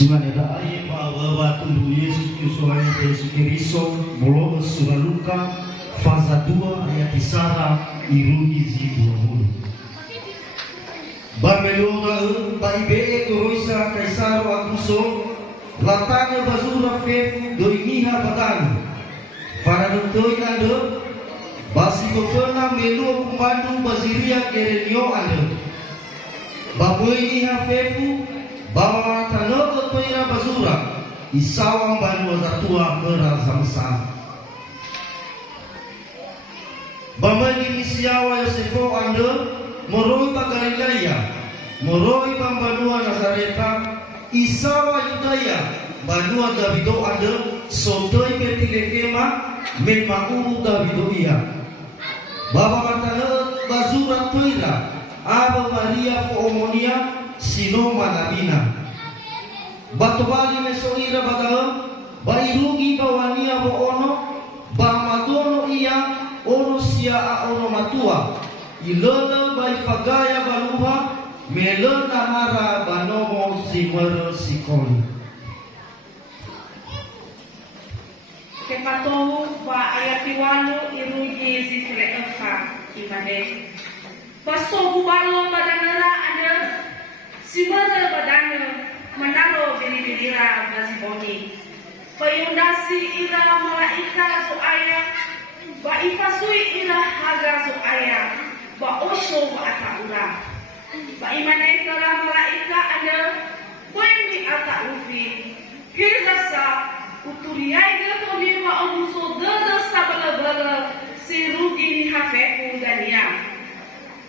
Simaneda ay bahwa tubuh Yesus Kristus Yesus Kristus mulai surah Luka pasal 2 ayat Isara irungi zibuhun. Bamelora baibe koroisa kaisaro akuso latanya bazura fefu doimiha badanu. Para nutoi ande basi kofena melu kumandu baziria kerenio ande. Baboi niha fefu bawa tanogo toira bazura isawang banu zatua merazamsa. Bamani misiawa Yosefo ande moroi pa Galilea moroi pa banua Nazareta isawa Yudaya banua Davido ande sotoi Betlehema men mauru Davido iya. Baba matana bazura toira aba Maria fo omonia sinoma nabina batobali mesoira bagaam bairugi bawania bo ono ba madono iya ono sia a ono matua ilona bai fagaya baluha melona hara banomo simero sikoni kepatomu ba ayatiwano irugi zikre eka imade paso bubalo badanara ada simana badana manaro beli-belira baziboni payundasi ira malaika so aya ba ifasui ira haga so aya ba osho ba ataura ba imanai kara malaika ada kwendi ataufi hirasa uturiai gato ni ma omuso dada sabala-bala sirugi ni hafeku dania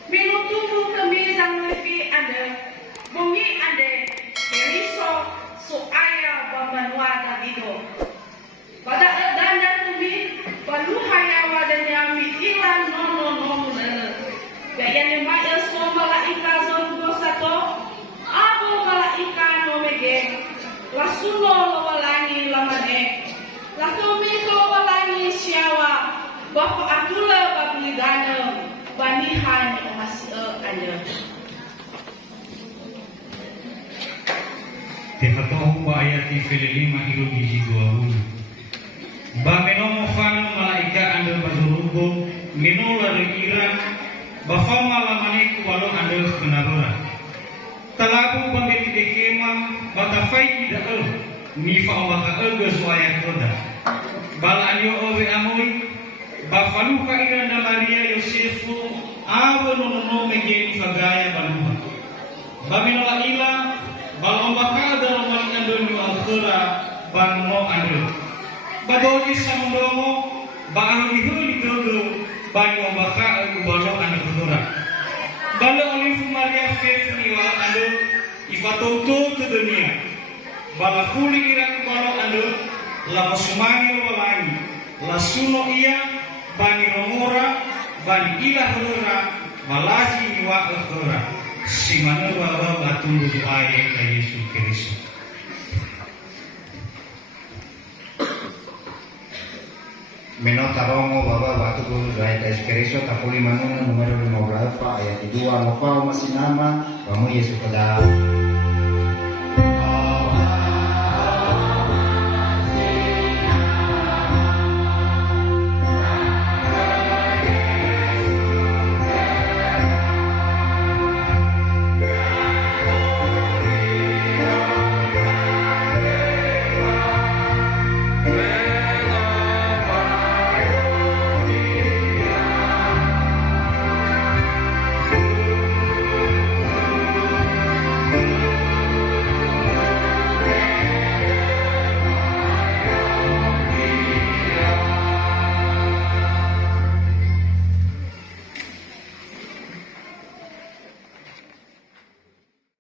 minutumu kami sang levi ada Bungi ande Keriso so aya bambanwa Davido. Pada danda tumi baluhaya wadanya mi ilan no nana. Gayane maya so malaika so dosato abo malaika no mege. Lasuno lo walangi lamane. Latumi ko walangi siawa. Bapa atula babligana banihan omasi anya. Tefatohu wa ayati fililima irugi jiduahun. Ba menomo fanu malaika anda bazurugo menola regira ba fama lamaneku walo anda kenarora. Talabu bambeti dekema batafai ida ni fa baka ega suaya koda. Bal anyo owe amoy ba faluka iranda Maria Yosefu awo nono megeni fagaya baluha. Ba menola ila balong bakal dalam mengandung al-khura banmo ando badoji samdomo ba'al dihuli dodo banyo bakal balong al-khura balo olif Maria fefni wa ando ifatoto ke dunia bala kuli irak balong ando la masumani walani la suno iya bani romora bani ilah khura balaji wa al-khura simana bawa batung ayat Yesus Kristus. Menota Romo bawa batu ayat Yesus Kristus tapuli manuna numero 15 ayat 2 mopao masih nama kamu Yesus pada